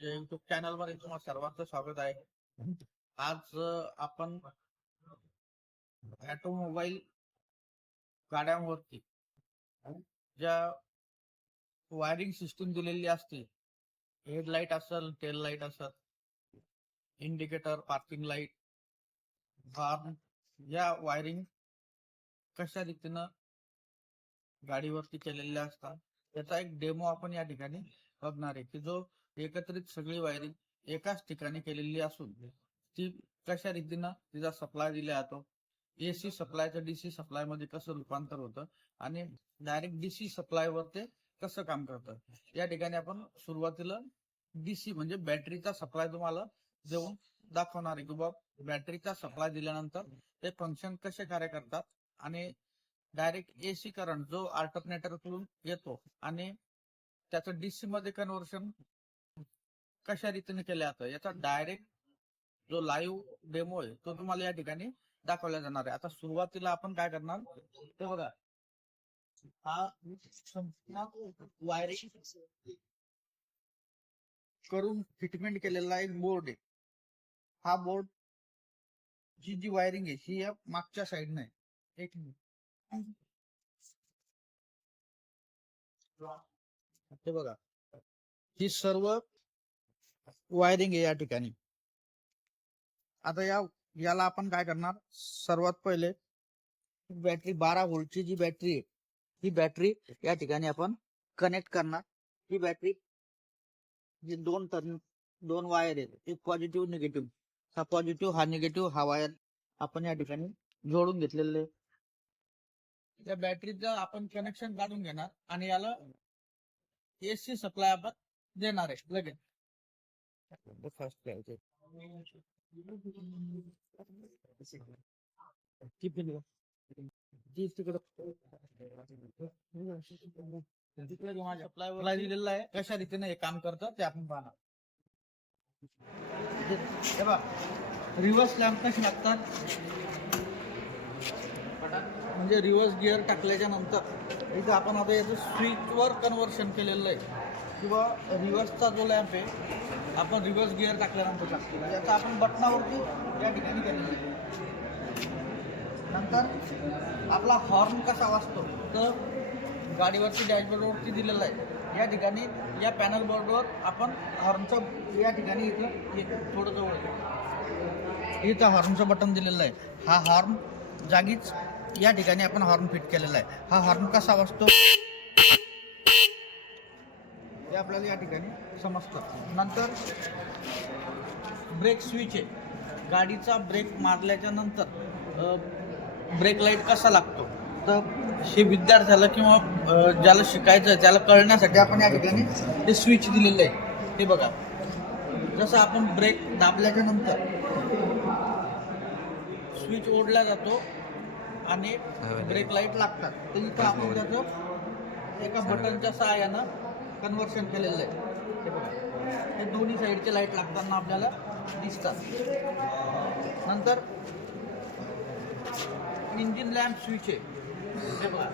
YouTube channel मध्ये तुम्हा सर्वांचं स्वागत आहे. आज आपण ऑटोमोबाईल गाड्यांवरती ज्या वायरिंग सिस्टीम दिलेली असते, हेडलाईट असेल, टेल लाईट असेल, इंडिकेटर, पार्किंग लाईट, हॉर्न, या वायरिंग कशा रीतीनं गाडीवरती केलेल्या असतात त्याचा एक डेमो आपण या ठिकाणी बघणार आहे, की जो एकत्रित सगळी वायरिंग एकाच ठिकाणी केलेली असून ती कशा रीतीनं तिचा सप्लाय दिला जातो, एसी सप्लायचं डीसी सप्लाय मध्ये कसं रूपांतर होतं आणि डायरेक्ट डीसी सप्लाय वर ते कसं काम करतं. या ठिकाणी आपण सुरुवातीला डीसी म्हणजे बॅटरीचा सप्लाय तुम्हाला देऊन दाखवणार आहे, की बाबा बॅटरीचा सप्लाय दिल्यानंतर ते फंक्शन कसे कार्य करतात आणि डायरेक्ट एसी करंट जो अल्टरनेटर कडून येतो आणि त्याचं डीसी मध्ये कन्व्हर्शन कशा रीतीने केलं जातं याचा डायरेक्ट जो लाईव्ह डेमो आहे तो तुम्हाला या ठिकाणी दाखवला जाणार आहे. आता सुरुवातीला आपण काय करणार ते बघा, हा वायरिंग करून फिटमेंट केलेला एक बोर्ड आहे. हा बोर्ड ची जी वायरिंग आहे ही या मागच्या साईडने आहे. एक मिनिट, ते बघा, ही सर्व वायरिंग आहे या ठिकाणी. आता याला आपण काय करणार, सर्वात पहिले बॅटरी 12 व्होल्टची जी बॅटरी आहे ही बॅटरी या ठिकाणी आपण कनेक्ट करणार. ही बॅटरी जी दोन वायर आहेत, एक पॉझिटिव्ह निगेटिव्ह, हा पॉझिटिव्ह हा निगेटिव्ह हा वायर आपण या ठिकाणी जोडून घेतलेले. त्या बॅटरीचं आपण कनेक्शन काढून घेणार आणि याला एसी सप्लाय आपण देणार आहे लगेच. फर्स्ट सप्लाय दिलेला आहे. कशा रीतीने हे काम करतं ते आपण पाहणार. हे बघा, रिव्हर्स लॅम्प कसे लागतात, म्हणजे रिव्हर्स गिअर टाकल्याच्या नंतर इथे आपण आता याचं स्विचवर कन्व्हर्शन केलेलं आहे, किंवा रिव्हर्सचा जो लॅम्प आहे आपण रिव्हर्स गिअर टाकल्यानंतर टाकतो, याचा आपण बटनावरती या ठिकाणी केलेलं आहे. नंतर आपला हॉर्न कसा वाजतो तर गाडीवरती डॅशबोर्डवरती दिलेला आहे. या ठिकाणी या पॅनल बोर्डवर आपण हॉर्नचं या ठिकाणी इथं थोडं जवळ इथं हॉर्नचं बटन दिलेलं आहे. हा हॉर्न जागीच या ठिकाणी आपण हॉर्न फिट केलेला आहे. हा हॉर्न कसा वाजतो हे आपल्याला या ठिकाणी समजतं. नंतर ब्रेक स्विच आहे, गाडीचा ब्रेक मारल्याच्या नंतर ब्रेक लाईट कसा लागतो तर हे विद्यार्थ्याला किंवा ज्याला शिकायचं आहे त्याला कळण्यासाठी आपण या ठिकाणी ते स्विच दिलेलं आहे. हे बघा, जसं आपण ब्रेक दाबल्याच्या नंतर स्विच ओढला जातो आणि ब्रेक लाईट लागतात, तर इथं आपण त्याचं एका बटनच्या सहाय्यानं कन्व्हर्शन केलेलं आहे. हे बघा, हे दोन्ही साईडचे लाईट लागताना आपल्याला दिसतात. नंतर इंजिन लॅम्प स्विच आहे, हे बघा,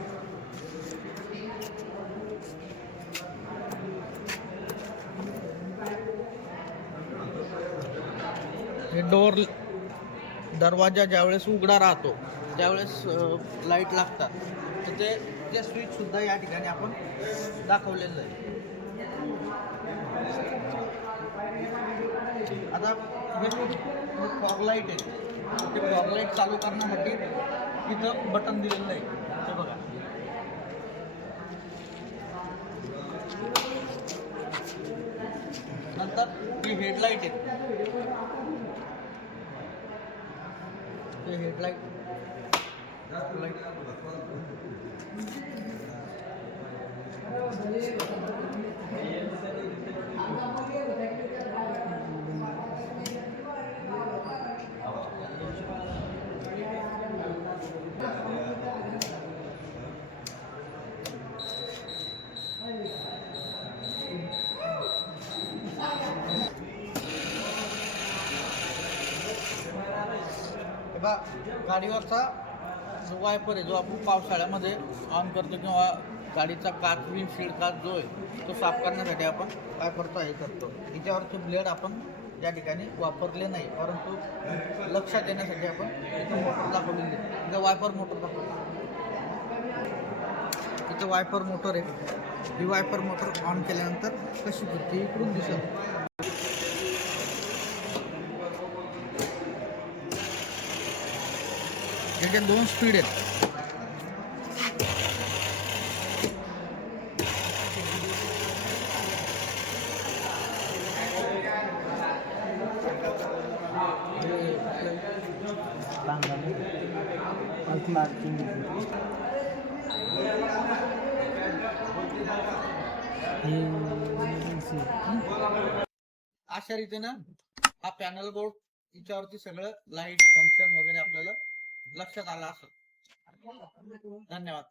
हे दरवाजा ज्यावेळेस उघडा राहतो त्यावेळेस लाईट लागतात, तर ते स्विच सुद्धा या ठिकाणी आपण दाखवलेलं आहे. आता फॉग लाईट आहे, ते फॉग लाईट चालू करण्यासाठी इथं बटन दिलेलं आहे. ते बघा, नंतर ही हेडलाईट आहे, ते हेडलाईट गाडीवरचा जो वायपर आहे जो आपण पावसाळ्यामध्ये ऑन करतो किंवा गाडीचा काच विंडशील्ड काच जो आहे तो साफ करण्यासाठी आपण काय करतो हे करतो. याच्यावरचे ब्लेड आपण या ठिकाणी वापरले नाही, परंतु लक्षात येण्यासाठी आपण इथं मोटर दाखवलेली आहे. इथं वायपर मोटर दाखवली, इथं वायपर मोटर आहे. ही वायपर मोटर ऑन केल्यानंतर कशी फिरते इकडून दिसत. याच्या 2 स्पीड आहेत. अशा रीतीनं हा पॅनल बोर्ड, याच्यावरती सगळं लाईट फंक्शन वगैरे आपल्याला लक्षात आलं असेल. धन्यवाद.